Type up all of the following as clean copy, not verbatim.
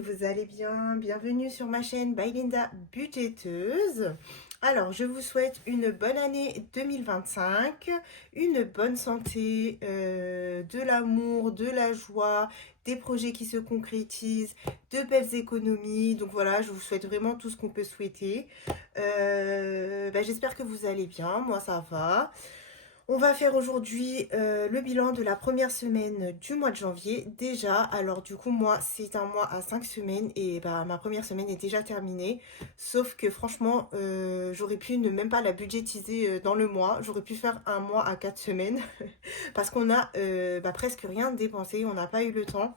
vous allez bien. Bienvenue sur ma chaîne By Linda Budgéteuse. Alors, je vous souhaite une bonne année 2025, une bonne santé, de l'amour, de la joie, des projets qui se concrétisent, de belles économies. Donc voilà, je vous souhaite vraiment tout ce qu'on peut souhaiter. J'espère que vous allez bien. Moi, ça va. On va faire aujourd'hui le bilan de la première semaine du mois de janvier. Déjà, alors du coup, moi, c'est un mois à 5 semaines et bah, ma première semaine est déjà terminée. Sauf que franchement, j'aurais pu ne même pas la budgétiser dans le mois. J'aurais pu faire un mois à 4 semaines parce qu'on a presque rien dépensé. On n'a pas eu le temps.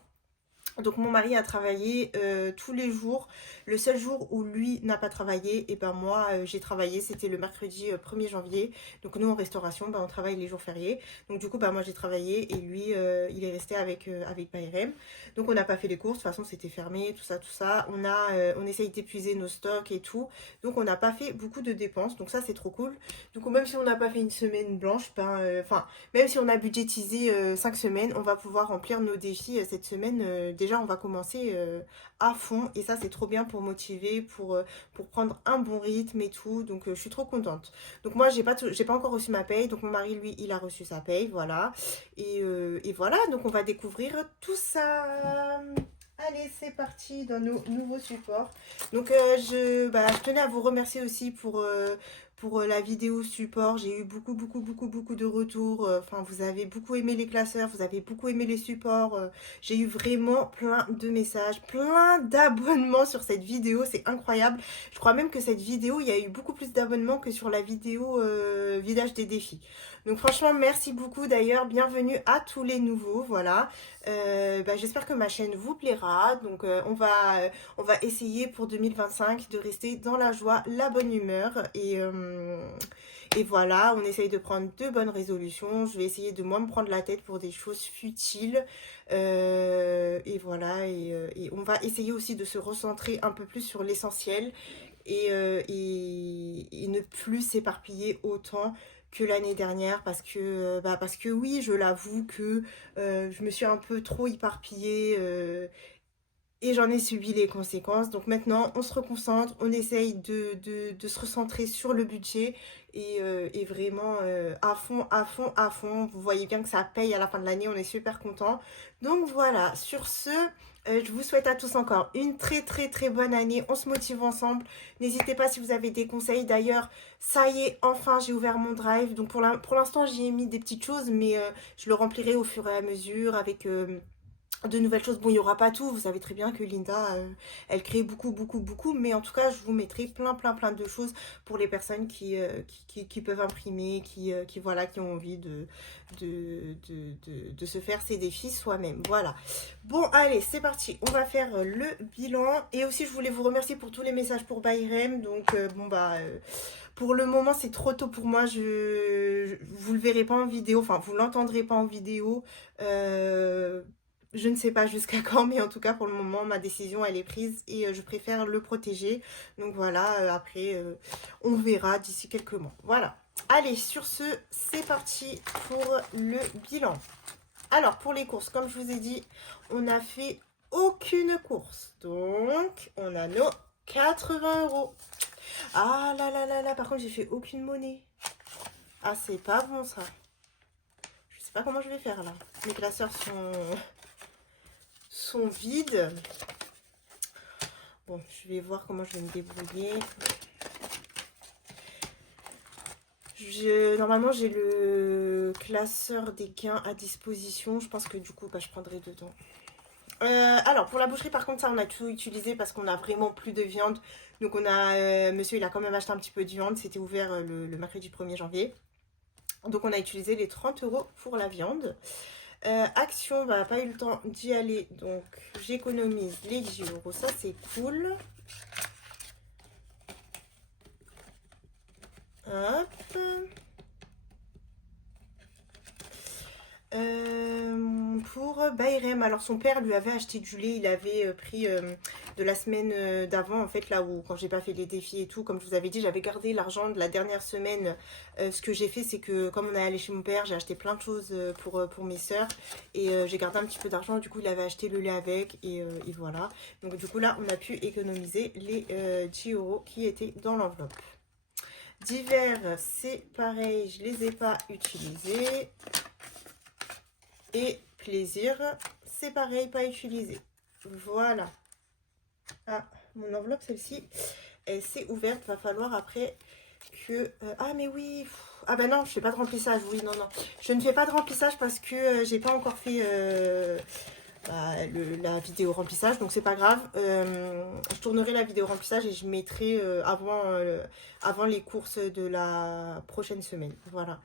Donc mon mari a travaillé tous les jours. Le seul jour où lui n'a pas travaillé, et ben moi j'ai travaillé, c'était le mercredi 1er janvier. Donc nous en restauration, on travaille les jours fériés. Donc du coup moi j'ai travaillé et lui il est resté avec Bayrem. Donc on n'a pas fait les courses, de toute façon c'était fermé, tout ça, tout ça. On essaye d'épuiser nos stocks et tout. Donc on n'a pas fait beaucoup de dépenses, donc ça c'est trop cool. Donc même si on n'a pas fait une semaine blanche, même si on a budgétisé 5 semaines, on va pouvoir remplir nos défis cette semaine. Déjà, on va commencer à fond et ça, c'est trop bien pour motiver, pour prendre un bon rythme et tout. Donc, je suis trop contente. Donc, moi, j'ai pas encore reçu ma paye. Donc, mon mari, lui, il a reçu sa paye. Voilà. Et voilà. Donc, on va découvrir tout ça. Allez, c'est parti dans nos nouveaux supports. Donc, je tenais à vous remercier aussi pour la vidéo support. J'ai eu beaucoup de retours. Enfin, vous avez beaucoup aimé les classeurs, vous avez beaucoup aimé les supports. J'ai eu vraiment plein de messages, plein d'abonnements sur cette vidéo. C'est incroyable. Je crois même que cette vidéo, il y a eu beaucoup plus d'abonnements que sur la vidéo vidage des défis. Donc franchement, merci beaucoup d'ailleurs. Bienvenue à tous les nouveaux. Voilà. J'espère que ma chaîne vous plaira. Donc on va essayer pour 2025 de rester dans la joie, la bonne humeur et voilà, on essaye de prendre de bonnes résolutions. Je vais essayer de moins me prendre la tête pour des choses futiles. Et voilà, et on va essayer aussi de se recentrer un peu plus sur l'essentiel et ne plus s'éparpiller autant que l'année dernière parce que oui, je l'avoue que je me suis un peu trop éparpillée et j'en ai subi les conséquences. Donc maintenant, on se reconcentre, on essaye de se recentrer sur le budget et vraiment à fond, à fond, à fond. Vous voyez bien que ça paye à la fin de l'année, on est super content. Donc voilà, sur ce, je vous souhaite à tous encore une très bonne année. On se motive ensemble. N'hésitez pas si vous avez des conseils. D'ailleurs, ça y est, enfin, j'ai ouvert mon drive. Donc pour l'instant, j'y ai mis des petites choses, mais je le remplirai au fur et à mesure avec de nouvelles choses. Bon, il n'y aura pas tout, vous savez très bien que Linda, elle crée beaucoup, mais en tout cas, je vous mettrai plein de choses pour les personnes qui peuvent imprimer, voilà, qui ont envie de se faire ces défis soi-même. Voilà. Bon, allez, c'est parti, on va faire le bilan. Et aussi, je voulais vous remercier pour tous les messages pour Bayrem. Donc, pour le moment, c'est trop tôt pour moi. Vous le verrez pas en vidéo, enfin, vous l'entendrez pas en vidéo. Je ne sais pas jusqu'à quand, mais en tout cas pour le moment ma décision elle est prise et je préfère le protéger. Donc voilà, après on verra d'ici quelques mois. Voilà. Allez, sur ce, c'est parti pour le bilan. Alors pour les courses, comme je vous ai dit, on n'a fait aucune course. Donc on a nos 80 €. Ah là, par contre j'ai fait aucune monnaie. Ah c'est pas bon ça. Je sais pas comment je vais faire là. Mes classeurs sont vides. Bon, je vais voir comment je vais me débrouiller. Normalement, j'ai le classeur des gains à disposition. Je pense que du coup, je prendrai dedans. Alors, pour la boucherie, par contre, ça, on a tout utilisé parce qu'on a vraiment plus de viande. Donc, monsieur, il a quand même acheté un petit peu de viande. C'était ouvert le mercredi 1er janvier. Donc, on a utilisé les 30 € pour la viande. Action, pas eu le temps d'y aller, donc j'économise les 10 €, ça c'est cool. Hop. pour Bayrem. Alors son père lui avait acheté du lait, il avait pris de la semaine d'avant, en fait, là où quand j'ai pas fait les défis et tout, comme je vous avais dit, j'avais gardé l'argent de la dernière semaine. Ce que j'ai fait, c'est que comme on est allé chez mon père, j'ai acheté plein de choses pour mes soeurs et j'ai gardé un petit peu d'argent. Du coup, il avait acheté le lait avec et voilà. Donc du coup là, on a pu économiser les 10 euros qui étaient dans l'enveloppe. Divers, c'est pareil, je les ai pas utilisés. Et plaisir, c'est pareil, pas utilisé. Voilà. Ah, mon enveloppe, celle-ci, elle s'est ouverte. Va falloir après que... ah, mais oui. Ah, ben non, je fais pas de remplissage. Oui, non, non. Je ne fais pas de remplissage parce que j'ai pas encore fait la vidéo remplissage. Donc, c'est pas grave. Je tournerai la vidéo remplissage et je mettrai avant les courses de la prochaine semaine. Voilà.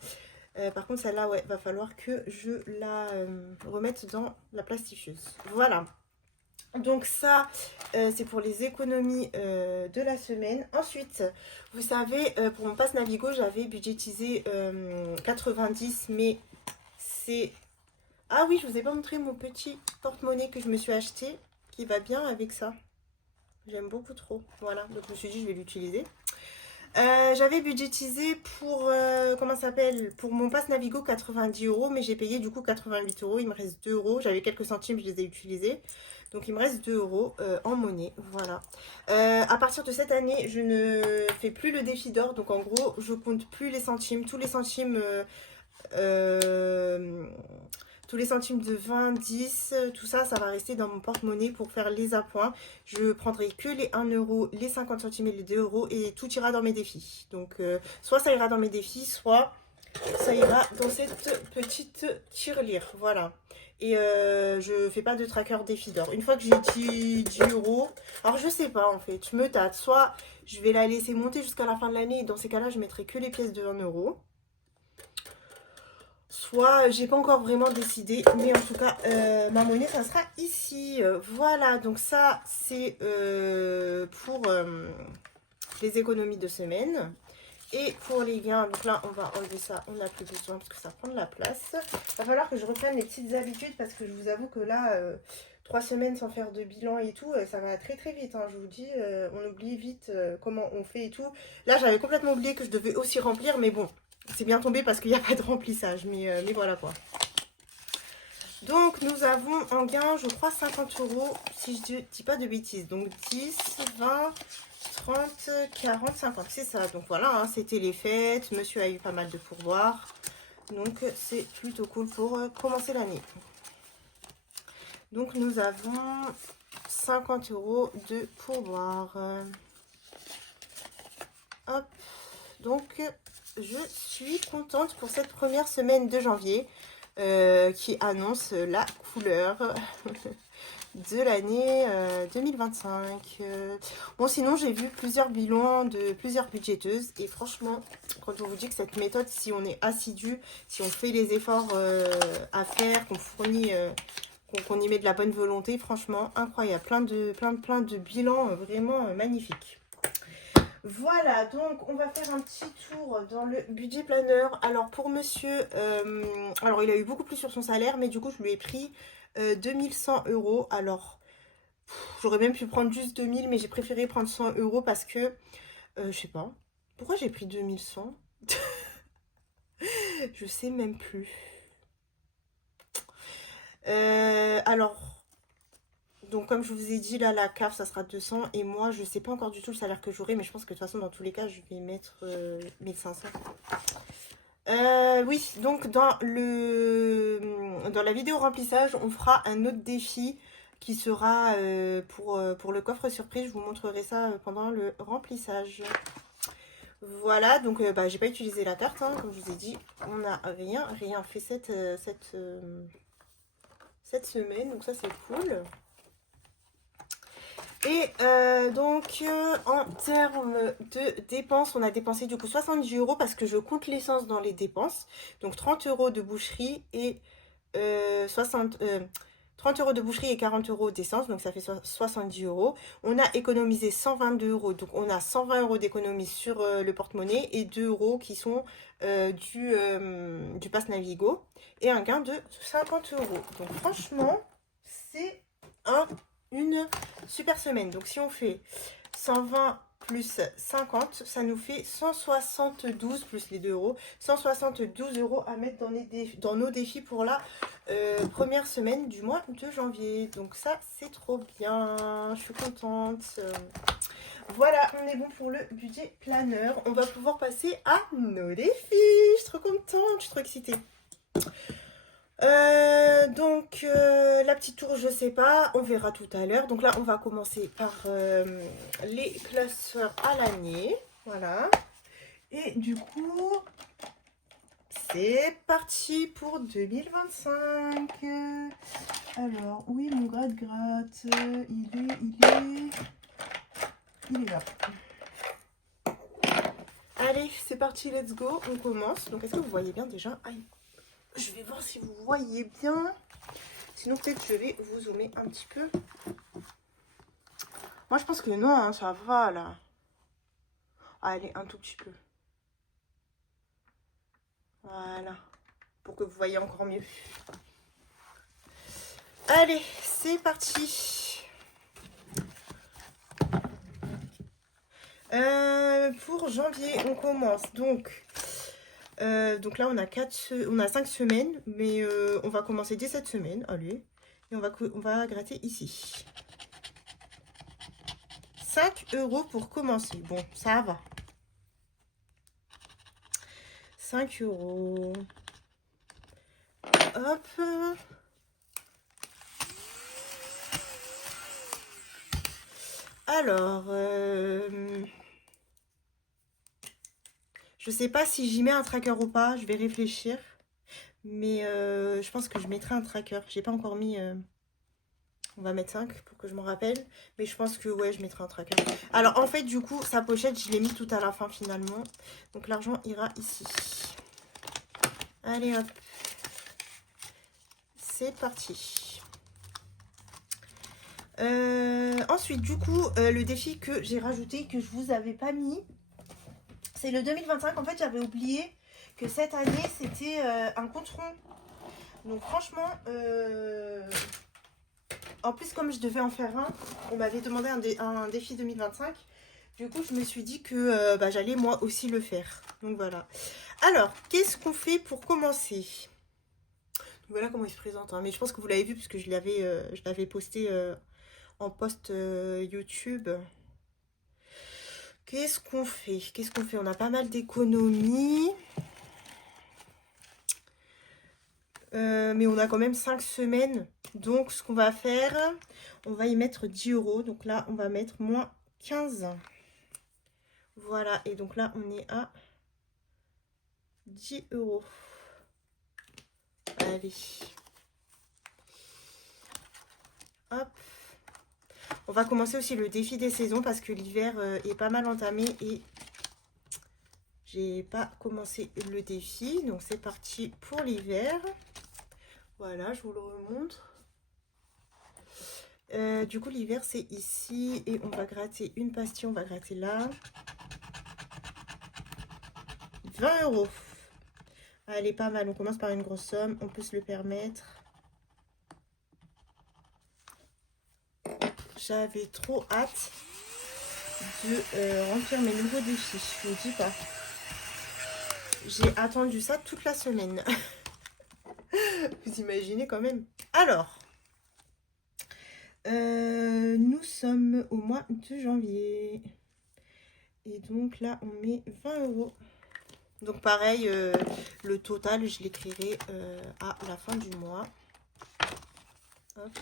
Par contre, celle-là, ouais, va falloir que je la remette dans la plastifieuse. Voilà. Donc ça, c'est pour les économies de la semaine. Ensuite, vous savez, pour mon pass Navigo, j'avais budgétisé 90, mais c'est... Ah oui, je vous ai pas montré mon petit porte-monnaie que je me suis acheté, qui va bien avec ça. J'aime beaucoup trop. Voilà, donc je me suis dit, je vais l'utiliser. J'avais budgétisé pour, comment ça s'appelle, pour mon pass Navigo 90 euros, mais j'ai payé du coup 88 euros, il me reste 2 euros, j'avais quelques centimes, je les ai utilisés, donc il me reste 2 euros en monnaie, voilà. À partir de cette année, je ne fais plus le défi d'or, donc en gros, je compte plus les centimes, tous les centimes... tous les centimes de 20, 10, tout ça, ça va rester dans mon porte-monnaie pour faire les appoints. Je prendrai que les 1 euro, les 50 centimes et les 2 euros et tout ira dans mes défis. Donc, soit ça ira dans mes défis, soit ça ira dans cette petite tirelire. Voilà. Et je fais pas de tracker défi d'or. Une fois que j'ai 10 euros, alors je sais pas en fait, je me tâte. Soit je vais la laisser monter jusqu'à la fin de l'année et dans ces cas-là, je mettrai que les pièces de 1 euro. Soit j'ai pas encore vraiment décidé, mais en tout cas ma monnaie ça sera ici. Voilà, donc ça c'est pour les économies de semaine. Et pour les gains, donc là on va enlever ça, on n'a plus besoin parce que ça prend de la place. Il va falloir que je reprenne les petites habitudes parce que je vous avoue que là 3 semaines sans faire de bilan et tout, ça va très très vite, hein, je vous dis, on oublie vite comment on fait et tout. Là j'avais complètement oublié que je devais aussi remplir, mais bon, c'est bien tombé parce qu'il n'y a pas de remplissage, mais voilà quoi. Donc nous avons en gain, je crois, 50 euros, si je ne dis pas de bêtises. Donc 10, 20, 30, 40, 50, c'est ça. Donc voilà, hein, c'était les fêtes, monsieur a eu pas mal de pourboires. Donc c'est plutôt cool pour commencer l'année. Donc nous avons 50 euros de pourboire. Hop, donc je suis contente pour cette première semaine de janvier qui annonce la couleur de l'année 2025. Bon, sinon, j'ai vu plusieurs bilans de plusieurs budgéteuses et franchement, quand on vous dit que cette méthode, si on est assidu, si on fait les efforts à faire, qu'on fournit, qu'on y met de la bonne volonté, franchement, incroyable. Plein de bilans vraiment magnifiques. Voilà, donc on va faire un petit tour dans le budget planeur. Alors pour monsieur, alors il a eu beaucoup plus sur son salaire, mais du coup je lui ai pris 2100 euros. Alors j'aurais même pu prendre juste 2000, mais j'ai préféré prendre 100 euros parce que, je sais pas, pourquoi j'ai pris 2100? Je sais même plus. Alors... Donc comme je vous ai dit, là, la CAF, ça sera 200. Et moi, je sais pas encore du tout le salaire que j'aurai. Mais je pense que de toute façon, dans tous les cas, je vais mettre 1500. Oui, donc dans la vidéo remplissage, on fera un autre défi qui sera pour le coffre surprise. Je vous montrerai ça pendant le remplissage. Voilà, donc j'ai pas utilisé la carte, hein, comme je vous ai dit. On n'a rien fait cette semaine. Donc ça, c'est cool. Et donc en termes de dépenses, on a dépensé du coup 70 euros parce que je compte l'essence dans les dépenses. Donc 30 euros de boucherie et 30 euros de boucherie et 40 euros d'essence, donc ça fait 70 euros. On a économisé 122 euros, donc on a 120 euros d'économie sur le porte-monnaie et 2 euros qui sont du pass Navigo et un gain de 50 euros. Donc franchement, c'est une super semaine. Donc si on fait 120 plus 50, ça nous fait 172 plus les 2 euros, 172 euros à mettre dans nos défis pour la première semaine du mois de janvier. Donc ça, c'est trop bien, je suis contente. Voilà, on est bon pour le budget planeur. On va pouvoir passer à nos défis. Je suis trop contente, je suis trop excitée. Donc la petite tour, je sais pas, on verra tout à l'heure. Donc là, on va commencer par les classeurs à l'année. Voilà. Et du coup, c'est parti pour 2025. Alors, oui, mon gratte-gratte, il est là. Allez, c'est parti, let's go, on commence. Donc, est-ce que vous voyez bien déjà? Aïe. Je vais voir si vous voyez bien. Sinon, peut-être je vais vous zoomer un petit peu. Moi, je pense que non, hein, ça va, là. Allez, un tout petit peu. Voilà. Pour que vous voyez encore mieux. Allez, c'est parti. Pour janvier, on commence. Donc là, on a 5 semaines, mais on va commencer dès cette semaine. Allez. Et on va gratter ici. 5 euros pour commencer. Bon, ça va. 5 euros. Hop. Alors, je sais pas si j'y mets un tracker ou pas. Je vais réfléchir. Mais je pense que je mettrai un tracker. J'ai pas encore mis... On va mettre 5 pour que je m'en rappelle. Mais je pense que ouais, je mettrai un tracker. Alors en fait, du coup, sa pochette, je l'ai mis tout à la fin finalement. Donc l'argent ira ici. Allez hop. C'est parti. Ensuite, du coup, le défi que j'ai rajouté, que je vous avais pas mis, c'est le 2025. En fait, j'avais oublié que cette année, c'était un compte rond. Donc franchement... En plus, comme je devais en faire un, on m'avait demandé un défi 2025. Du coup, je me suis dit que j'allais moi aussi le faire. Donc voilà. Alors, qu'est-ce qu'on fait pour commencer? Voilà comment il se présente. Hein. Mais je pense que vous l'avez vu puisque je l'avais posté en post YouTube. Qu'est-ce qu'on fait? On a pas mal d'économies. Mais on a quand même 5 semaines. Donc, ce qu'on va faire, on va y mettre 10 euros. Donc là, on va mettre moins 15. Voilà. Et donc là, on est à 10 euros. Allez. Hop. On va commencer aussi le défi des saisons parce que l'hiver est pas mal entamé et j'ai pas commencé le défi. Donc, c'est parti pour l'hiver. Voilà, je vous le remontre. Du coup, l'hiver, c'est ici. Et on va gratter une pastille. On va gratter là. 20 euros. Elle est pas mal. On commence par une grosse somme. On peut se le permettre. J'avais trop hâte de remplir mes nouveaux défis. Je vous dis pas. J'ai attendu ça toute la semaine. Vous imaginez quand même. Alors. Nous sommes au mois de janvier. Et donc là, on met 20 euros. Donc pareil, le total, je l'écrirai à la fin du mois. Hop.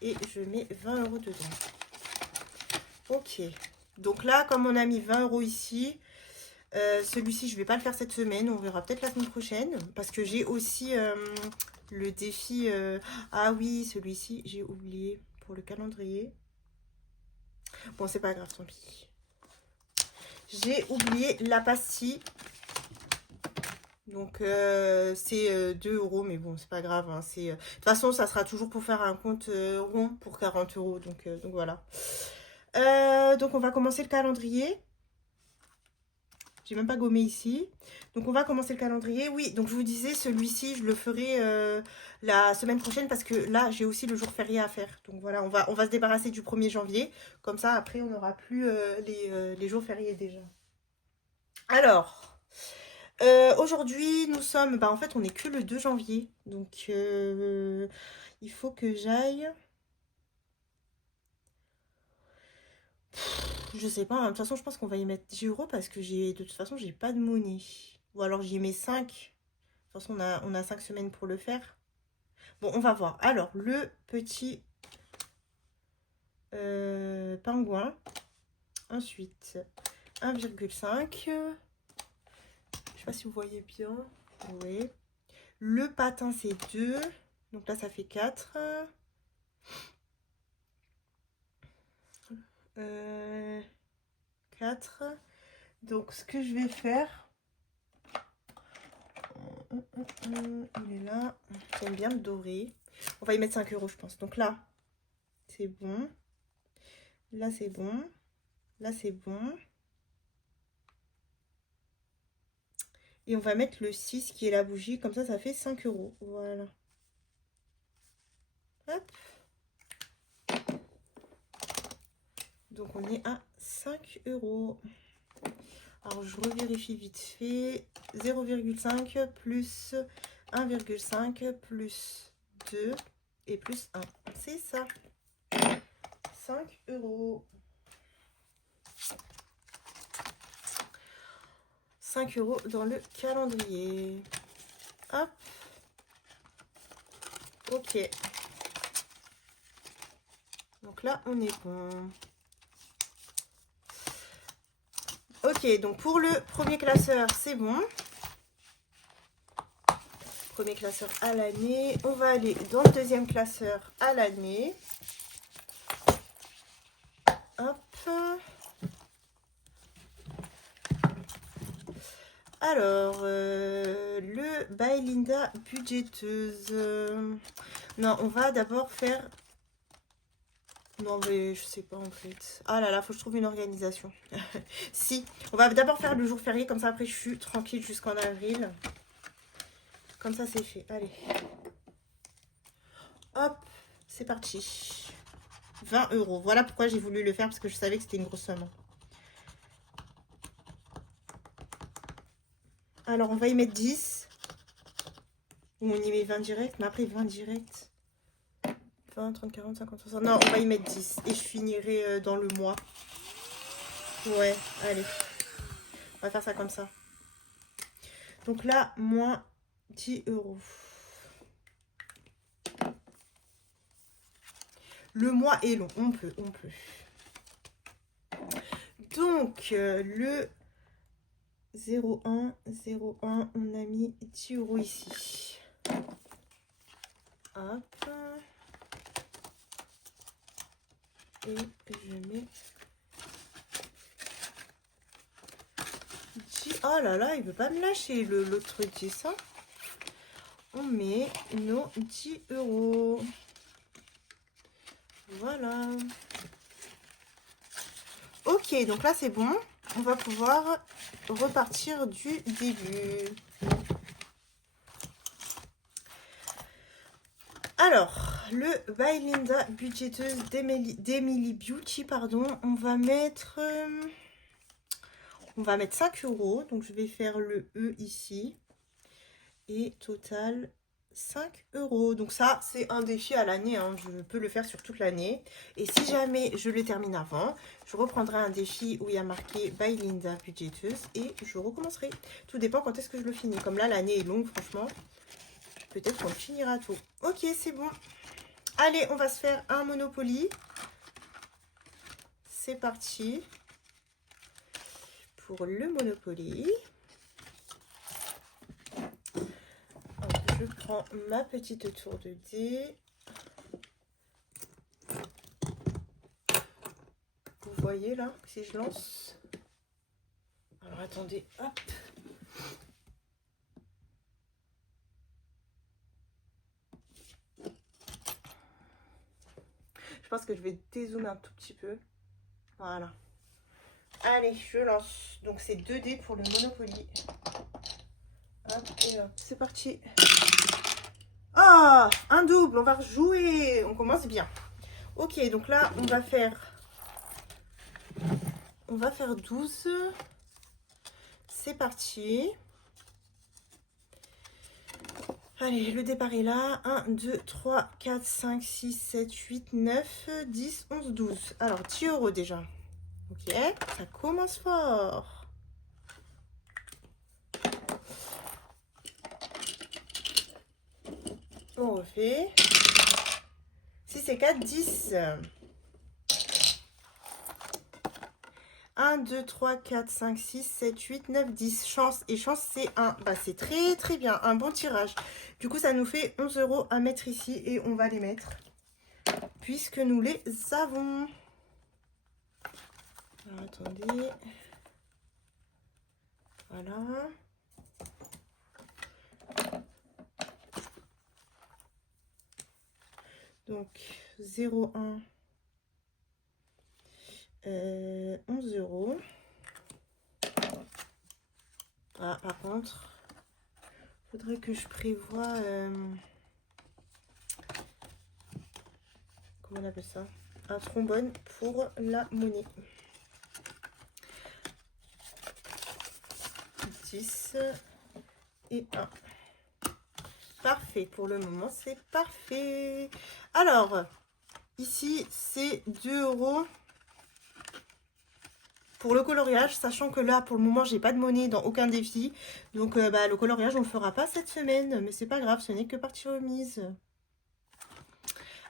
Et je mets 20 euros dedans. Ok. Donc là, comme on a mis 20 euros ici, celui-ci, je ne vais pas le faire cette semaine. On verra peut-être la semaine prochaine. Parce que j'ai aussi le défi... Ah oui, celui-ci, j'ai oublié pour le calendrier. Bon, c'est pas grave, tant pis. J'ai oublié la pastille. Donc c'est 2 euros, mais bon, c'est pas grave, hein, de toute façon, ça sera toujours pour faire un compte rond pour 40 euros. Donc voilà. Donc on va commencer le calendrier. J'ai même pas gommé ici. Donc on va commencer le calendrier. Oui, donc je vous disais, celui-ci, je le ferai la semaine prochaine parce que là, j'ai aussi le jour férié à faire. Donc voilà, on va se débarrasser du 1er janvier. Comme ça, après, on n'aura plus les jours fériés déjà. Alors, aujourd'hui, nous sommes... Bah, en fait, on n'est que le 2 janvier. Donc, il faut que j'aille... Je sais pas, hein. De toute façon, je pense qu'on va y mettre 10 euros parce que de toute façon, j'ai pas de monnaie. Ou alors, j'y mets 5. De toute façon, on a 5 semaines pour le faire. Bon, on va voir. Alors, le petit pingouin. Ensuite, 1,5. Je sais pas si vous voyez bien. Oui. Le patin, c'est 2. Donc là, ça fait 4. 4. Donc, ce que je vais faire... Il est là. J'aime bien le doré. On va y mettre 5 euros, je pense. Donc là, c'est bon. Là, c'est bon. Là, c'est bon. Et on va mettre le 6 qui est la bougie. Comme ça fait 5 euros. Voilà. Hop. Donc, on est à 5 euros. Alors, je revérifie vite fait. 0,5 plus 1,5 plus 2 et plus 1. C'est ça. 5 euros. 5 euros dans le calendrier. Hop. Ok. Donc là, on est bon. Ok, donc pour le premier classeur, c'est bon. Premier classeur à l'année. On va aller dans le deuxième classeur à l'année. Hop. Alors, le By Linda budgéteuse. Non, on va d'abord faire... Non, mais je sais pas en fait. Ah là là, faut que je trouve une organisation. Si, on va d'abord faire le jour férié, comme ça après je suis tranquille jusqu'en avril. Comme ça c'est fait. Allez. Hop, c'est parti. 20 euros. Voilà pourquoi j'ai voulu le faire, parce que je savais que c'était une grosse somme. Alors, on va y mettre 10. Ou on y met 20 direct, mais après 20 direct. 20, 30, 40, 50, 60. Non, on va y mettre 10. Et je finirai dans le mois. Ouais, allez. On va faire ça comme ça. Donc là, moins 10 euros. Le mois est long. On peut. Donc, le 0,1, 0,1, on a mis 10 euros ici. Hop. Et je mets 10. Oh là là, il veut pas me lâcher l'autre 10. Hein. On met nos 10 euros. Voilà. Ok, donc là c'est bon. On va pouvoir repartir du début. Alors, le By Linda budgéteuse d'Emily Beauty, pardon. On va mettre 5 euros. Donc je vais faire le E ici. Et total 5 euros. Donc ça, c'est un défi à l'année. Hein. Je peux le faire sur toute l'année. Et si jamais je le termine avant, je reprendrai un défi où il y a marqué By Linda budgéteuse et je recommencerai. Tout dépend quand est-ce que je le finis. Comme là, l'année est longue, franchement. Peut-être qu'on le finira tôt. Ok, c'est bon. Allez, on va se faire un Monopoly. C'est parti. Pour le Monopoly. Je prends ma petite tour de dés. Vous voyez là, si je lance. Alors attendez, hop. Je pense que je vais dézoomer un tout petit peu. Voilà. Allez, je lance. Donc c'est 2 dés pour le Monopoly. Hop, et hop, c'est parti. Ah, un double, on va rejouer. On commence bien. Ok, donc là, on va faire 12. C'est parti. Allez, le départ est là. 1, 2, 3, 4, 5, 6, 7, 8, 9, 10, 11, 12. Alors, 10 € déjà. Ok, ça commence fort. On refait. 6 et 4, 10. 1, 2, 3, 4, 5, 6, 7, 8, 9, 10. Chance. Et chance, c'est 1. Bah, c'est très, très bien. Un bon tirage. Du coup, ça nous fait 11 € à mettre ici. Et on va les mettre. Puisque nous les avons. Alors, attendez. Voilà. Donc, 0,1. 11 €. Ah, par contre, faudrait que je prévoie... comment on appelle ça? Un trombone pour la monnaie. 10 et 1. Parfait. Pour le moment, c'est parfait. Alors, ici, c'est 2 € pour le coloriage, sachant que là, pour le moment, j'ai pas de monnaie dans aucun défi. Donc, le coloriage, on le fera pas cette semaine. Mais c'est pas grave, ce n'est que partie remise.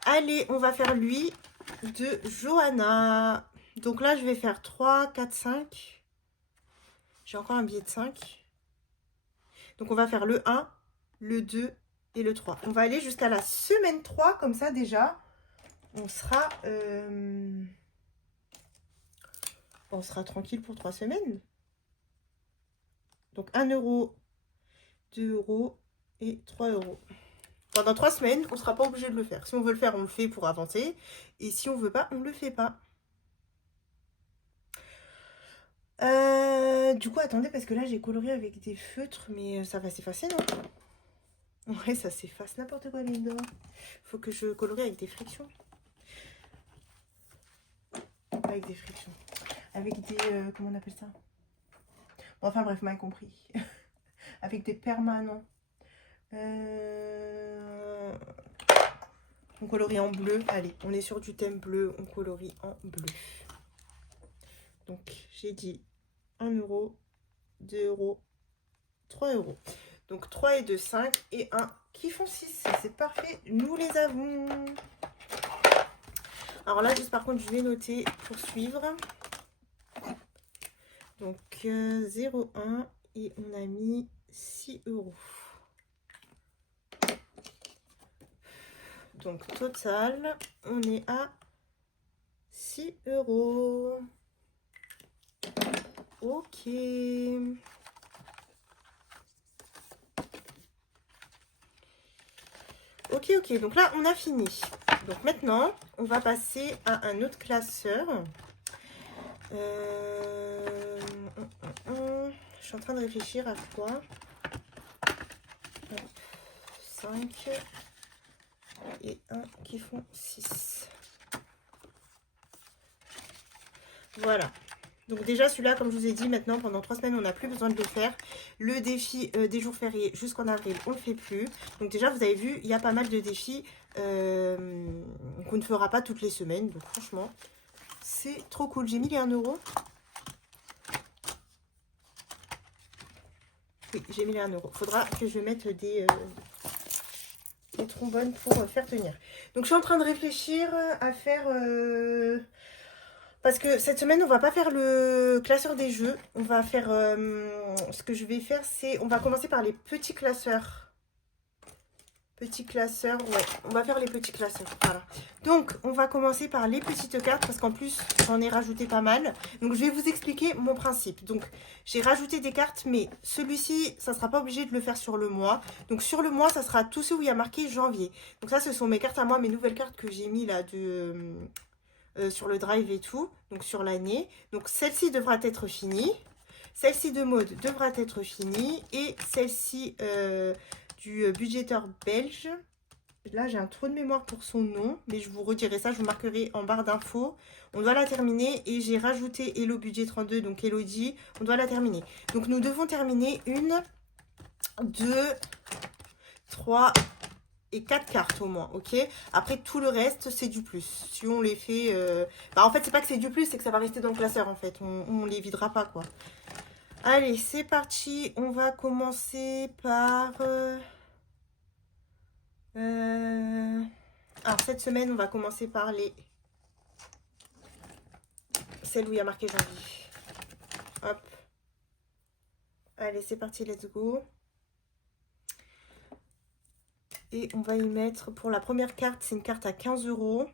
Allez, on va faire lui de Johanna. Donc là, je vais faire 3, 4, 5. J'ai encore un billet de 5. Donc, on va faire le 1, le 2 et le 3. On va aller jusqu'à la semaine 3. Comme ça, déjà, on sera tranquille pour 3 semaines. Donc, 1 €, 2 € et 3 €. Pendant 3 semaines, on ne sera pas obligé de le faire. Si on veut le faire, on le fait pour avancer. Et si on ne veut pas, on ne le fait pas. Du coup, attendez, parce que là, j'ai coloré avec des feutres, mais ça va s'effacer, non? Ouais, ça s'efface n'importe quoi, Linda. Faut que je colorie avec des frictions. Avec des frictions. Avec des... comment on appelle ça? Bon, enfin, bref, vous m'avez compris. Avec des permanents. On colorie en bleu. Allez, on est sur du thème bleu. On colorie en bleu. Donc, j'ai dit 1 €, 2 €, 3 €. Donc, 3 et 2, 5 et 1 qui font 6. C'est parfait. Nous les avons. Alors là, juste par contre, je vais noter pour suivre. Donc, 0,1 et on a mis 6 €. Donc, total, on est à 6 €. Ok. Ok. Donc là, on a fini. Donc maintenant, on va passer à un autre classeur. Je suis en train de réfléchir à quoi. 5 et 1 qui font 6. Voilà. Donc déjà celui-là, comme je vous ai dit, maintenant pendant 3 semaines, on n'a plus besoin de le faire. Le défi des jours fériés jusqu'en avril, on ne le fait plus. Donc déjà, vous avez vu, il y a pas mal de défis qu'on ne fera pas toutes les semaines. Donc franchement, c'est trop cool. J'ai mis les 1 €. Oui, j'ai mis les 1 €. Faudra que je mette des trombones pour faire tenir. Donc je suis en train de réfléchir à faire... parce que cette semaine, on va pas faire le classeur des jeux. On va faire... ce que je vais faire, c'est... On va commencer par les petits classeurs. Petit classeur, ouais, on va faire les petits classeurs, voilà. Donc, on va commencer par les petites cartes, parce qu'en plus, j'en ai rajouté pas mal. Donc, je vais vous expliquer mon principe. Donc, j'ai rajouté des cartes, mais celui-ci, ça ne sera pas obligé de le faire sur le mois. Donc, sur le mois, ça sera tous ceux où il y a marqué janvier. Donc, ça, ce sont mes cartes à moi, mes nouvelles cartes que j'ai mis là sur le drive et tout, donc sur l'année. Donc, celle-ci devra être finie. Celle-ci de mode devra être finie. Et celle-ci du budgétaire belge. Là, j'ai un trou de mémoire pour son nom, mais je vous redirai ça, je vous marquerai en barre d'infos. On doit la terminer et j'ai rajouté Hello Budget 32, donc Elodie, on doit la terminer. Donc, nous devons terminer 1, 2, 3 et 4 cartes au moins, ok? Après, tout le reste, c'est du plus. Si on les fait... en fait, c'est pas que c'est du plus, c'est que ça va rester dans le classeur, en fait. On les videra pas, quoi. Allez, c'est parti. On va commencer par... Alors, cette semaine, on va commencer par celle où il y a marqué janvier. Hop. Allez, c'est parti, let's go. Et on va y mettre, pour la première carte, c'est une carte à 15 €.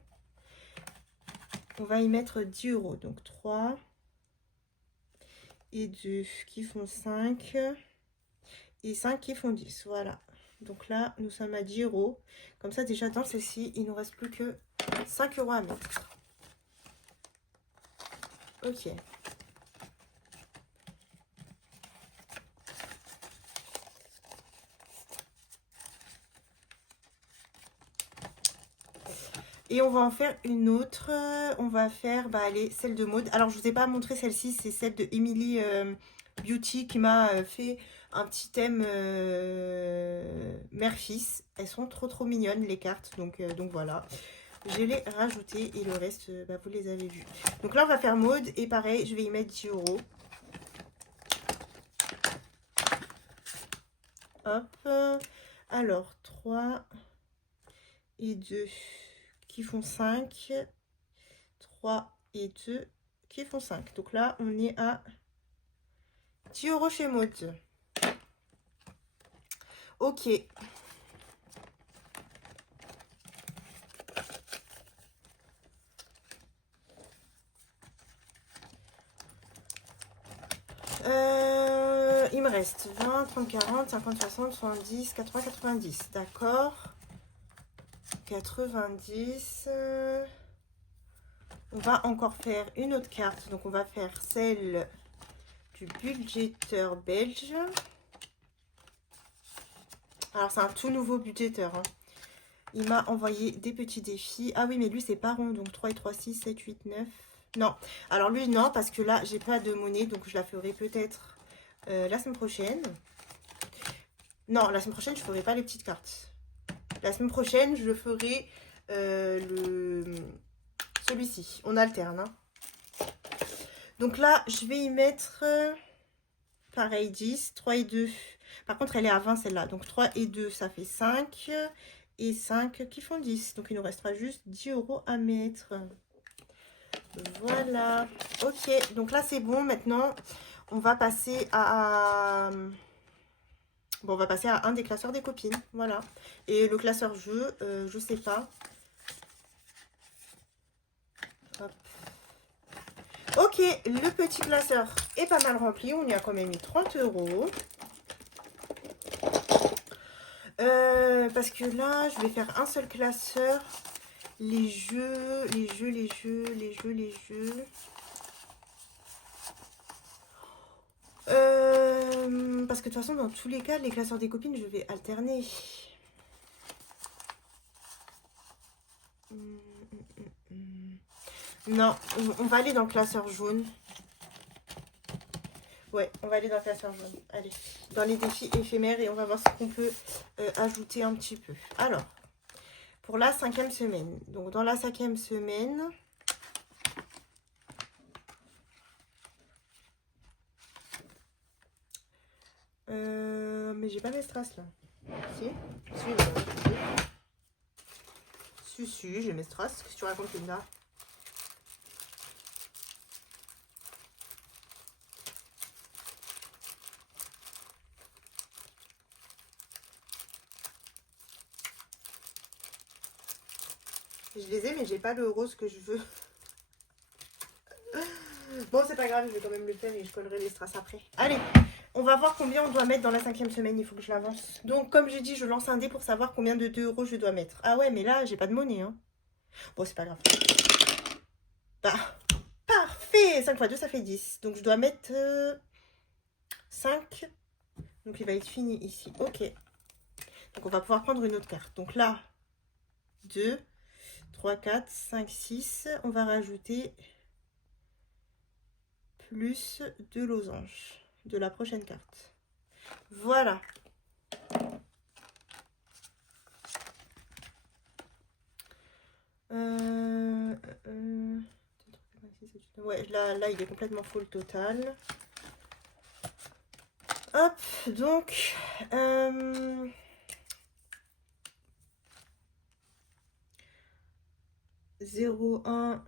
On va y mettre 10 €. Donc 3 et 2 qui font 5. Et 5 qui font 10. Voilà. Donc là, nous sommes à 10 €. Comme ça, déjà, dans celle-ci, il ne nous reste plus que 5 € à mettre. Ok. Et on va en faire une autre. On va faire allez, celle de Maud. Alors, je ne vous ai pas montré celle-ci. C'est celle de Emily Beauty qui m'a fait un petit thème mère-fils. Elles sont trop mignonnes, les cartes. Donc voilà. Je les rajoutées et le reste, vous les avez vus. Donc là, on va faire Maud. Et pareil, je vais y mettre 10 €. Hop. Alors, 3 et 2 qui font 5. 3 et 2 qui font 5. Donc là, on est à 10 € chez Maud. Ok. Il me reste 20, 30, 40, 50, 60, 70, 80, 90. D'accord. 90. On va encore faire une autre carte. Donc, on va faire celle du budgéteur belge. Alors, c'est un tout nouveau budgéteur. Hein. Il m'a envoyé des petits défis. Ah oui, mais lui, c'est pas rond. Donc, 3 et 3, 6, 7, 8, 9. Non. Alors, lui, non, parce que là, j'ai pas de monnaie. Donc, je la ferai peut-être la semaine prochaine. Non, la semaine prochaine, je ferai pas les petites cartes. La semaine prochaine, je ferai celui-ci. On alterne. Hein. Donc là, je vais y mettre... pareil, 10. 3 et 2. Par contre, elle est à 20 celle-là. Donc 3 et 2, ça fait 5. Et 5 qui font 10. Donc il nous restera juste 10 € à mettre. Voilà. Ok, donc là c'est bon. Maintenant, on va passer à... Bon, on va passer à un des classeurs des copines. Voilà. Et le classeur jeu, je sais pas. Hop. Ok, le petit classeur est pas mal rempli. On y a quand même mis 30 €. Parce que là, je vais faire un seul classeur. Les jeux. Parce que de toute façon, dans tous les cas, les classeurs des copines, je vais alterner. Non, on va aller dans le classeur jaune. Ouais, on va aller dans le classeur jaune. Allez, dans les défis éphémères et on va voir ce qu'on peut ajouter un petit peu. Alors, pour la 5e semaine. Donc, dans la 5e semaine... mais j'ai pas mes strass là. Si, j'ai mes strass. Qu'est-ce que tu racontes, Linda? Je les ai, mais j'ai pas le rose que je veux. Bon, c'est pas grave, je vais quand même le faire et je collerai les strass après. Allez, on va voir combien on doit mettre dans la 5e semaine. Il faut que je l'avance. Donc, comme j'ai dit, je lance un dé pour savoir combien de 2 € je dois mettre. Ah ouais, mais là, j'ai pas de monnaie. Hein. Bon, c'est pas grave. Bah, parfait. 5 x 2, ça fait 10. Donc, je dois mettre 5. Donc, il va être fini ici. Ok. Donc, on va pouvoir prendre une autre carte. Donc là, 2, 3, 4, 5, 6. On va rajouter plus 2 losanges de la prochaine carte. Voilà. Ouais, là, il est complètement full total. Hop, donc... 0,1...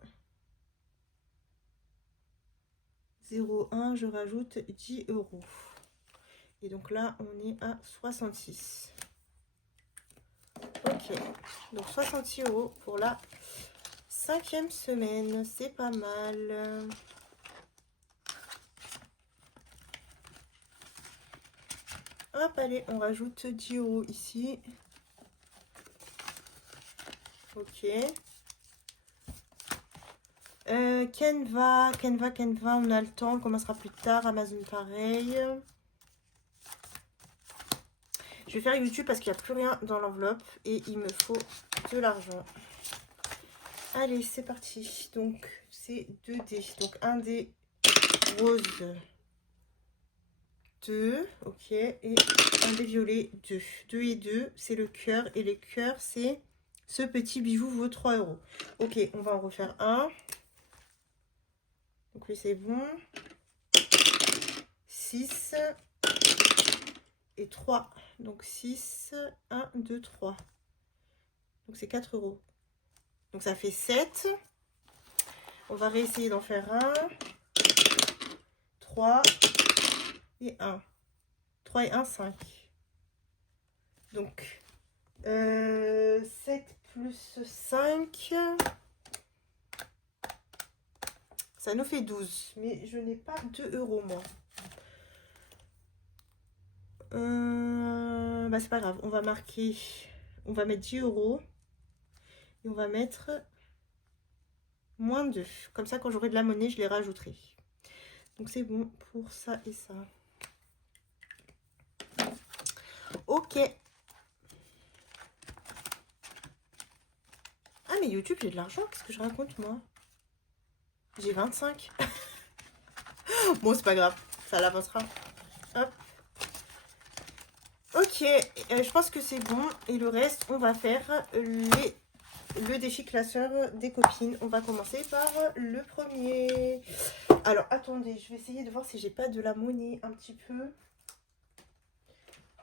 0,1, je rajoute 10 €. Et donc là, on est à 66. Ok, donc 66 € pour la 5e semaine, c'est pas mal. Hop, allez, on rajoute 10 € ici. Ok. Canva, on a le temps, on commencera plus tard. Amazon, pareil. Je vais faire YouTube parce qu'il n'y a plus rien dans l'enveloppe et il me faut de l'argent. Allez, c'est parti. Donc, c'est 2 dés. Donc, un dé rose, 2. Ok. Et un dé violet, 2. 2 et 2, c'est le cœur. Et les cœurs, c'est ce petit bijou vaut 3 €. Ok, on va en refaire un. Donc, lui, c'est bon. 6 et 3. Donc, 6, 1, 2, 3. Donc, c'est 4 €. Donc, ça fait 7. On va réessayer d'en faire un. 3 et 1. 3 et 1, 5. Donc, 7 plus 5. Ça nous fait 12. Mais je n'ai pas 2 € moi. Bah, c'est pas grave. On va marquer. On va mettre 10 €. Et on va mettre moins 2. Comme ça, quand j'aurai de la monnaie, je les rajouterai. Donc, c'est bon pour ça et ça. Ok. Ah, mais YouTube, j'ai de l'argent. Qu'est-ce que je raconte, moi? J'ai 25. Bon, c'est pas grave. Ça l'avancera. Hop. Ok. Je pense que c'est bon. Et le reste, on va faire le défi classeur des copines. On va commencer par le premier. Alors, attendez. Je vais essayer de voir si j'ai pas de la monnaie un petit peu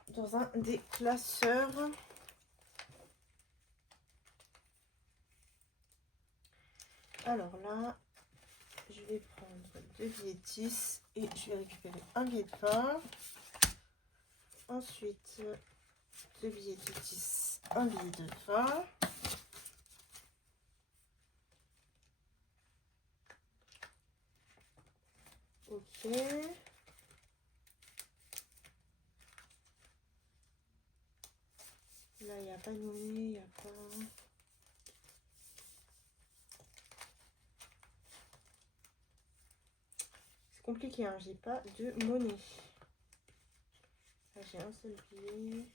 dans un des classeurs. Alors là, je vais prendre 2 billets de 10 et je vais récupérer un billet de 20. Ensuite, 2 billets de 10, un billet de 20. Ok. Là, il n'y a pas de monnaie, il n'y a pas... C'est compliqué, hein, j'ai pas de monnaie. Là, j'ai un seul billet.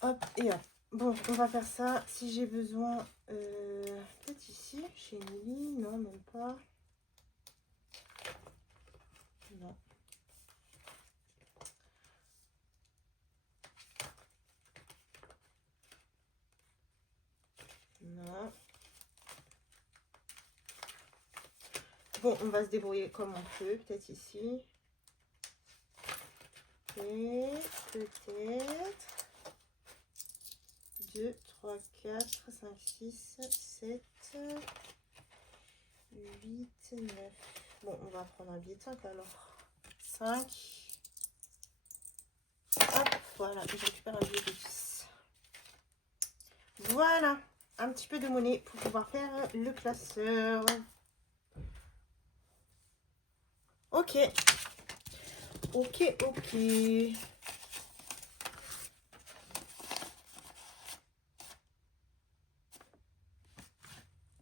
Hop, et hop. Bon, on va faire ça. Si j'ai besoin... peut-être ici, chez Nelly. Non, même pas. Non. Non. Bon, on va se débrouiller comme on peut. Peut-être ici. Et peut-être 2, 3, 4, 5, 6, 7, 8, 9. Bon, on va prendre un billet de 5 alors. 5. Hop, voilà. Et je récupère un billet de 10. Voilà, un petit peu de monnaie pour pouvoir faire le classeur. Ok, ok, ok. Il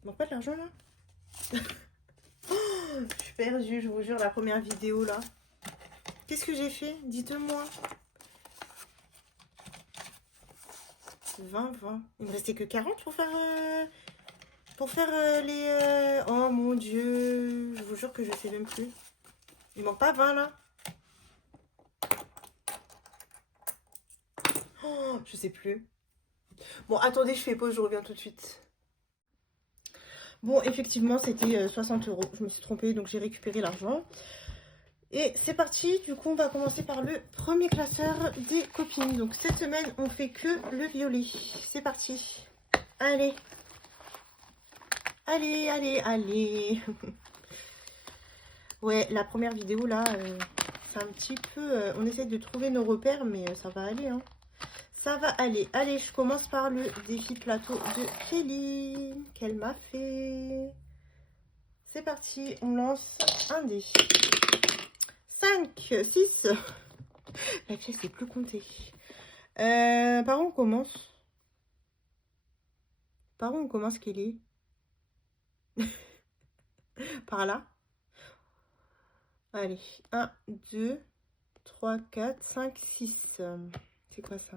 manque pas de l'argent là? Je suis perdue, je vous jure, la première vidéo là. Qu'est-ce que j'ai fait? Dites-moi. 20, 20. Il me restait que 40 pour faire les... Oh mon Dieu. Je vous jure que je sais même plus. Il manque pas 20 là? Oh, je sais plus. Bon, attendez, je fais pause, je reviens tout de suite. Bon, effectivement, c'était 60 euros. Je me suis trompée, donc j'ai récupéré l'argent. Et c'est parti, du coup, on va commencer par le premier classeur des copines. Donc, cette semaine, on fait que le violet. C'est parti. Allez. Allez, allez, allez. Ouais, la première vidéo, là, c'est un petit peu... on essaie de trouver nos repères, mais ça va aller, hein. Ça va aller. Allez, je commence par le défi plateau de Kelly, qu'elle m'a fait. C'est parti, on lance un dé. 5, 6. La pièce n'est plus comptée. Par où on commence? Par où on commence, Kelly? Par là? Allez, 1, 2, 3, 4, 5, 6. C'est quoi ça?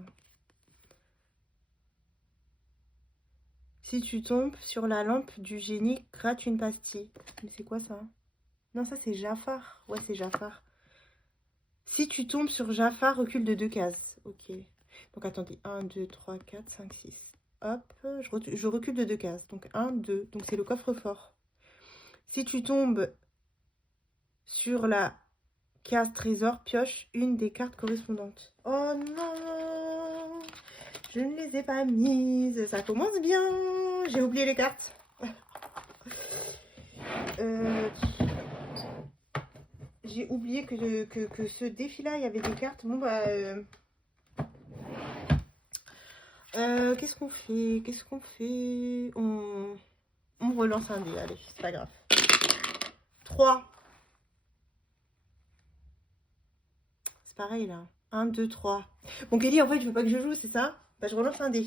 Si tu tombes sur la lampe du génie, gratte une pastille. Mais c'est quoi ça? Non, ça c'est Jafar. Ouais, c'est Jafar. Si tu tombes sur Jafar, recule de 2 cases. Ok. Donc attendez, 1, 2, 3, 4, 5, 6. Hop, je recule de 2 cases. Donc 1, 2. Donc c'est le coffre-fort. Si tu tombes sur la case trésor, pioche une des cartes correspondantes. Oh non! Je ne les ai pas mises. Ça commence bien. J'ai oublié les cartes. J'ai oublié que ce défi-là, il y avait des cartes. Bon, bah... qu'est-ce qu'on fait? Qu'est-ce qu'on fait? On relance un dé. Allez, c'est pas grave. 3. C'est pareil, là. 1, 2, 3. Bon, Kelly, en fait, tu veux pas que je joue, c'est ça? Bah, je relance un dé.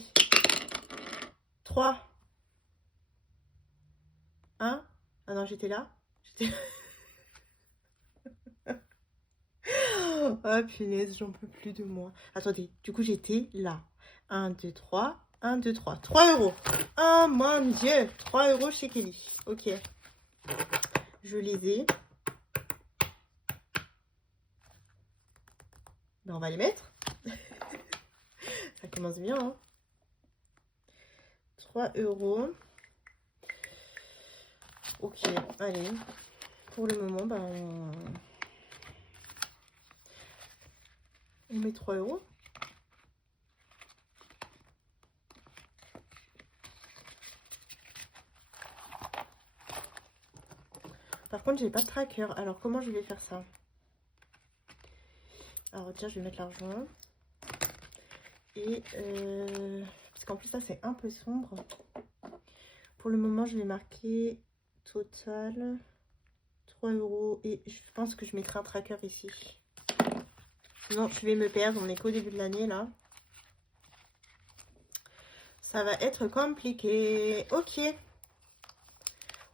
3. 1. Ah non, j'étais là. Oh punaise, j'en peux plus de moi. Attendez, du coup j'étais là. 1, 2, 3. 1, 2, 3. 3 euros. Oh mon Dieu. 3 euros chez Kelly. Ok. Je les ai. Ben, on va les mettre. Ça commence bien. Hein. 3 euros. Ok, allez. Pour le moment, ben, on met 3 euros. Par contre, j'ai pas de tracker. Alors, comment je vais faire ça? Alors, tiens, je vais mettre l'argent. Et parce qu'en plus, ça, c'est un peu sombre. Pour le moment, je vais marquer total 3 euros. Et je pense que je mettrai un tracker ici. Sinon, je vais me perdre. On est qu'au début de l'année, là. Ça va être compliqué. Ok.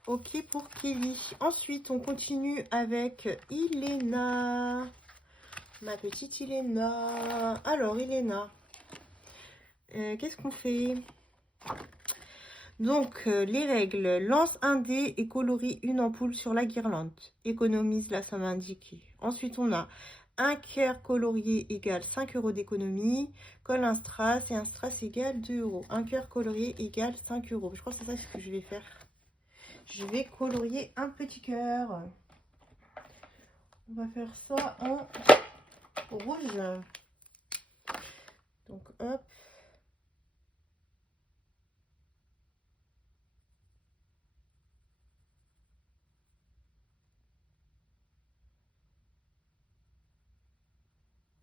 Ok pour Kelly. Ensuite, on continue avec Iléna. Ma petite Iléna. Alors, Iléna. Qu'est-ce qu'on fait? Donc, les règles. Lance un dé et colorie une ampoule sur la guirlande. Économise la somme indiquée. Ensuite, on a un cœur colorié égale 5 euros d'économie. Colle un strass et un strass égale 2 euros. Un cœur colorié égale 5 euros. Je crois que c'est ça ce que je vais faire. Je vais colorier un petit cœur. On va faire ça en rouge. Donc, hop.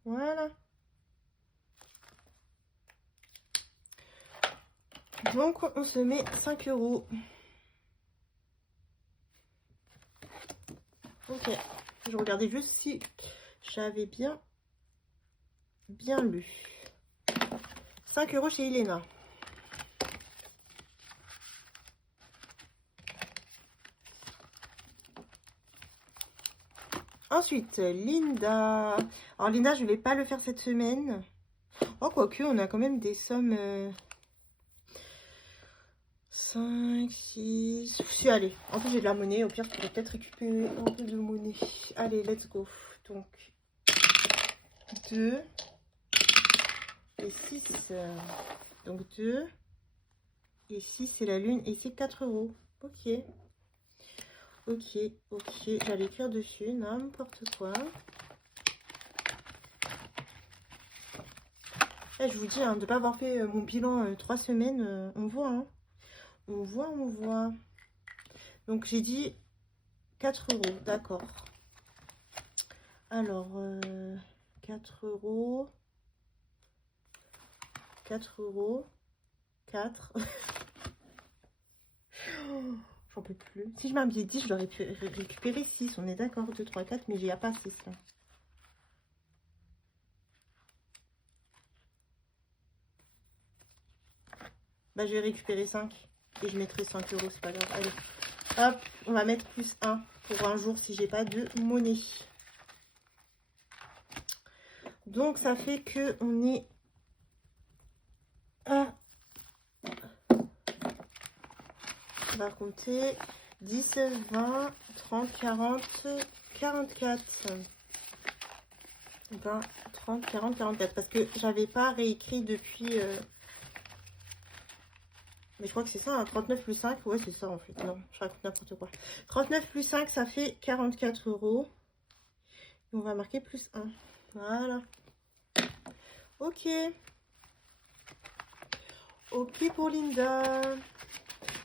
Voilà. Donc on se met 5 euros. Ok, je regardais juste si j'avais bien lu. 5 euros chez Elena. Ensuite, Linda. Alors Linda, je ne vais pas le faire cette semaine. Oh, quoique, on a quand même des sommes... 5, 6... Si, allez. En plus, j'ai de la monnaie. Au pire, je pourrais peut-être récupérer un peu de monnaie. Allez, let's go. Donc, 2 et 6. Donc, 2 et 6, c'est la lune. Et c'est 4 euros. Ok. Ok, ok. J'allais écrire dessus. N'importe quoi. Eh, je vous dis, hein, de ne pas avoir fait mon bilan 3 semaines, on voit. Hein. On voit, on voit. Donc, j'ai dit 4 euros. D'accord. Alors, 4 euros. 4 euros. 4. J'en peux plus. Si je m'avais dit, je l'aurais pu récupérer 6. On est d'accord, 2, 3, 4, mais il n'y a pas 6 là. Bah, je vais récupérer 5. Et je mettrai 5 euros, c'est pas grave. Allez, hop, on va mettre plus 1 pour un jour si j'ai pas de monnaie. Donc, ça fait que on est à... On va compter 10, 20, 30, 40, 44. 20, 30, 40, 44. Parce que j'avais pas réécrit depuis... Mais je crois que c'est ça, hein, 39 plus 5. Ouais, c'est ça en fait. Non, je raconte n'importe quoi. 39 plus 5, ça fait 44 euros. Et on va marquer plus 1. Voilà. Ok. Ok pour Linda.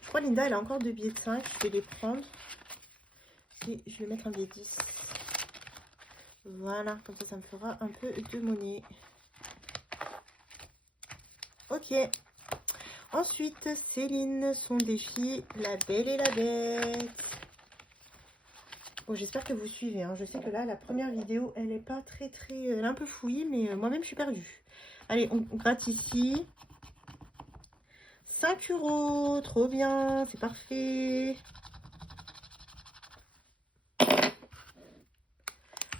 Je crois Linda, elle a encore 2 billets de 5. Je vais les prendre. Et je vais mettre un billet de 10. Voilà, comme ça me fera un peu de monnaie. Ok. Ensuite, Céline, son défi, la belle et la bête. Bon, j'espère que vous suivez. Hein. Je sais que là, la première vidéo, elle est pas très... Elle est un peu fouillie, mais moi-même, je suis perdue. Allez, on gratte ici. 5 euros. Trop bien. C'est parfait.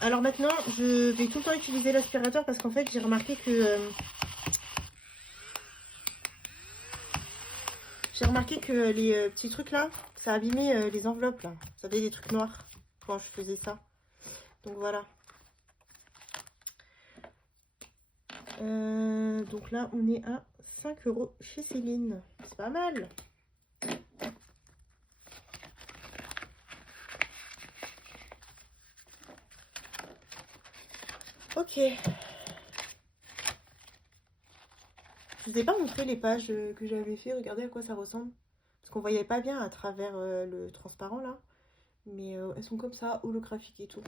Alors maintenant, je vais tout le temps utiliser l'aspirateur parce qu'en fait, j'ai remarqué que... J'ai remarqué que les petits trucs là, ça abîmait les enveloppes là. Ça faisait des trucs noirs quand je faisais ça. Donc voilà. Donc là, on est à 5 euros chez Céline. C'est pas mal. Ok. Je vous ai pas montré les pages que j'avais fait. Regardez à quoi ça ressemble. Parce qu'on voyait pas bien à travers le transparent là. Mais elles sont comme ça, holographiques et tout.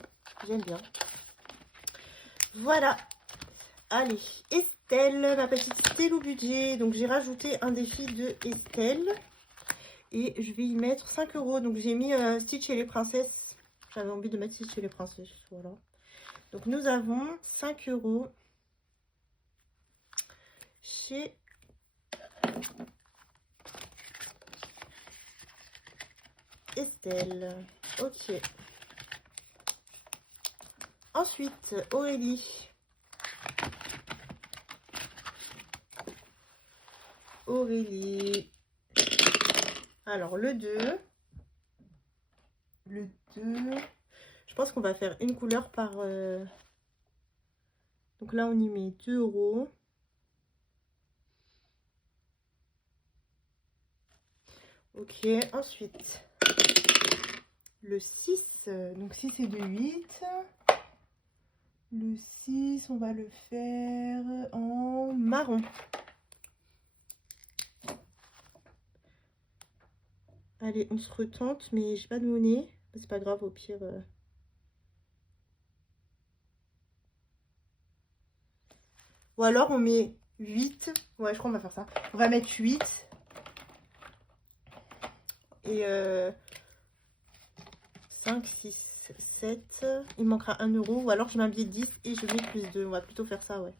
J'aime bien. Voilà. Allez, Estelle, ma petite Estelle au budget. Donc j'ai rajouté un défi de Estelle. Et je vais y mettre 5 euros. Donc j'ai mis Stitch et les princesses. J'avais envie de mettre Stitch et les princesses. Voilà. Donc nous avons 5 euros chez Estelle. Ok. Ensuite, Aurélie. Aurélie. Alors, le 2. Le 2. Je pense qu'on va faire une couleur par... Donc là, on y met 2 euros. Ok, ensuite, le 6. Donc 6 et 2, 8. Le 6, on va le faire en marron. Allez, on se retente, mais j'ai pas de monnaie. C'est pas grave, au pire. Ou alors on met 8. Ouais, je crois qu'on va faire ça. On va mettre 8. Et 5, 6, 7. Il manquera 1 euro. Ou alors je mets un billet de 10 et je mets plus 2. On va plutôt faire ça, ouais.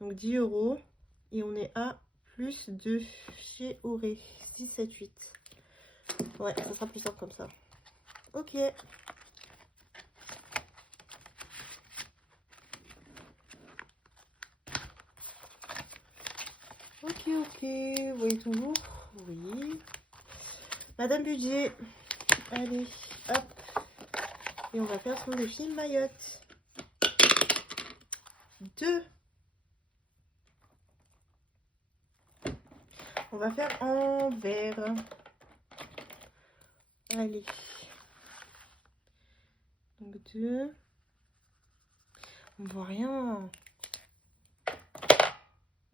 Donc 10 euros. Et on est à plus 2 chez Auré. 6, 7, 8. Ouais, ça sera plus simple comme ça. Ok. Ok, ok. Vous voyez toujours? Oui. Madame Budget. Allez, hop. Et on va faire son défi Mayotte. 2. On va faire en vert. Allez. Donc 2. On voit rien.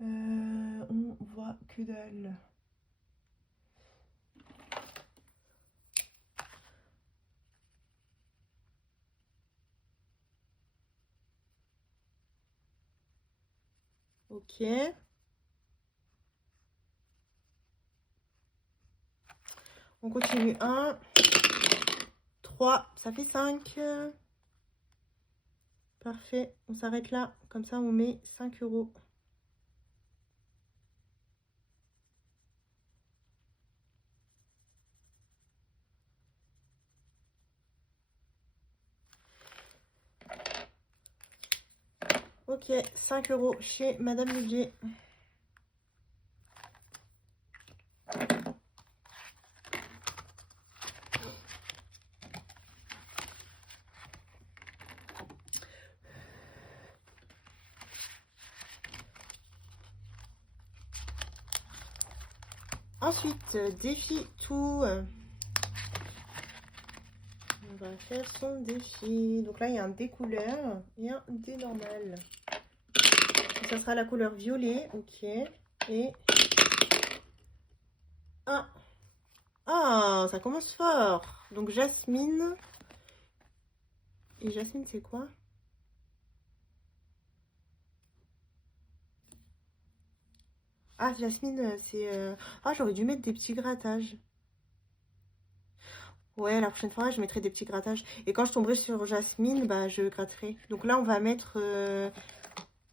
On voit que dalle. Ok. On continue. 1, 3, ça fait 5. Parfait. On s'arrête là. Comme ça, on met 5 euros. Ok, 5 euros chez Madame Budget. Ensuite, défi tout. On va faire son défi. Donc là, il y a un dé couleur et un dé normal. Donc, ça sera la couleur violet. Ok. Et 1. Ah, ça commence fort. Donc Jasmine. Et Jasmine, c'est quoi? Ah, Jasmine, c'est... Ah, j'aurais dû mettre des petits grattages. Ouais, la prochaine fois, je mettrai des petits grattages. Et quand je tomberai sur Jasmine, bah, je gratterai. Donc là, on va mettre...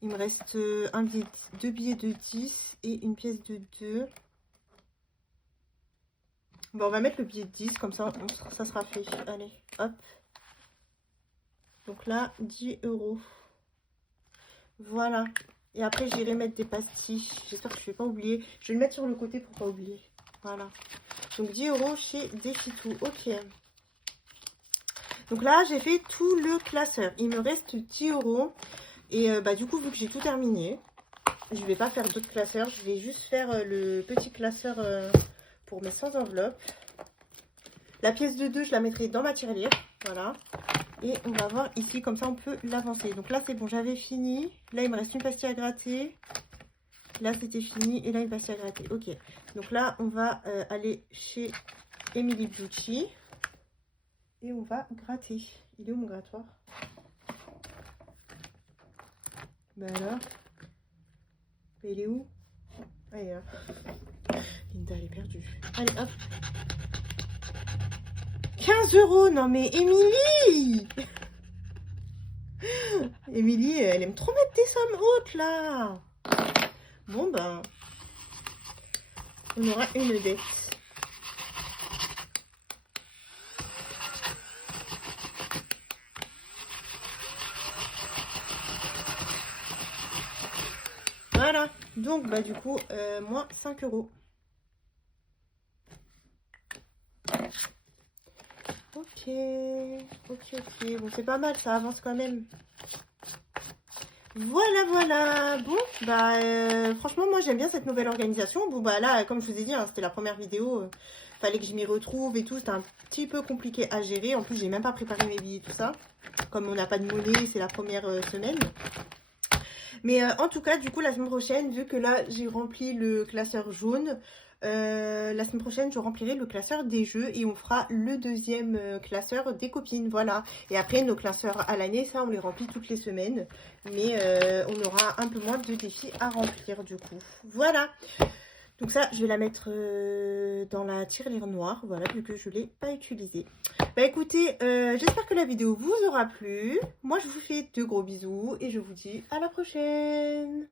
il me reste deux billets de 10 et une pièce de 2. Bon, on va mettre le billet de 10, comme ça, ça sera fait. Allez, hop. Donc là, 10 euros. Voilà. Et après, j'irai mettre des pastilles. J'espère que je ne vais pas oublier. Je vais le mettre sur le côté pour pas oublier. Voilà. Donc 10 euros chez Défitou. Ok. Donc là, j'ai fait tout le classeur. Il me reste 10 euros. Et bah, du coup, vu que j'ai tout terminé, je ne vais pas faire d'autres classeurs. Je vais juste faire le petit classeur pour mes 100 enveloppes. La pièce de 2, je la mettrai dans ma tirelire. Voilà. Et on va voir ici, comme ça on peut l'avancer. Donc là c'est bon, j'avais fini. Là il me reste une pastille à gratter. Là c'était fini. Et là une pastille à gratter. Ok. Donc là on va aller chez Emily Beauty. Et on va gratter. Il est où mon grattoir? Bah alors. Il est où? Ah, il est là. Linda elle est perdue. Allez hop. 15 euros. Non mais Émilie. Émilie, elle aime trop mettre des sommes hautes là. Bon ben, on aura une dette. Voilà, donc bah du coup, moins 5 euros. Ok, ok. Bon, c'est pas mal, ça avance quand même. Voilà. Bon, bah franchement, moi j'aime bien cette nouvelle organisation. Bon, bah là, comme je vous ai dit, hein, c'était la première vidéo. Fallait que je m'y retrouve et tout. C'était un petit peu compliqué à gérer. En plus, j'ai même pas préparé mes billets, tout ça. Comme on n'a pas de monnaie, c'est la première semaine. Mais en tout cas, du coup, la semaine prochaine, vu que là, j'ai rempli le classeur jaune, la semaine prochaine, je remplirai le classeur des jeux et on fera le deuxième classeur des copines, voilà. Et après, nos classeurs à l'année, ça, on les remplit toutes les semaines. Mais on aura un peu moins de défis à remplir, du coup. Voilà. Donc ça, je vais la mettre dans la tirelire noire, voilà, vu que je ne l'ai pas utilisée. Bah écoutez, j'espère que la vidéo vous aura plu. Moi, je vous fais de gros bisous et je vous dis à la prochaine.